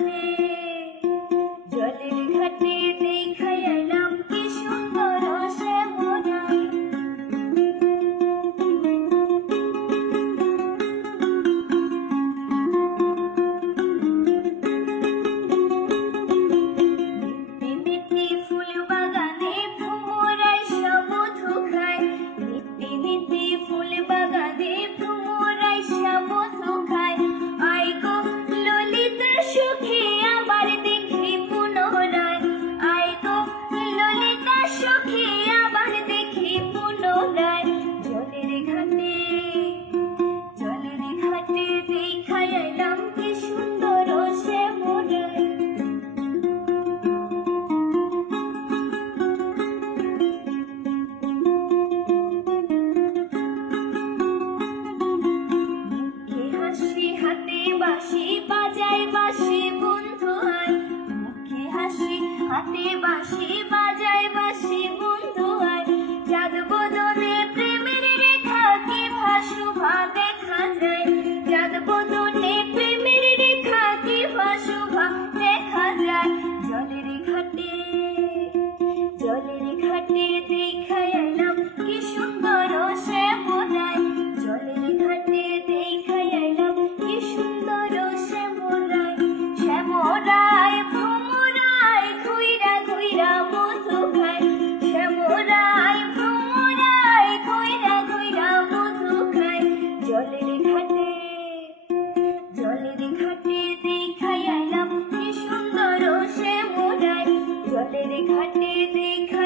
घटे जलेर घटे देखयला 你把心。দেখে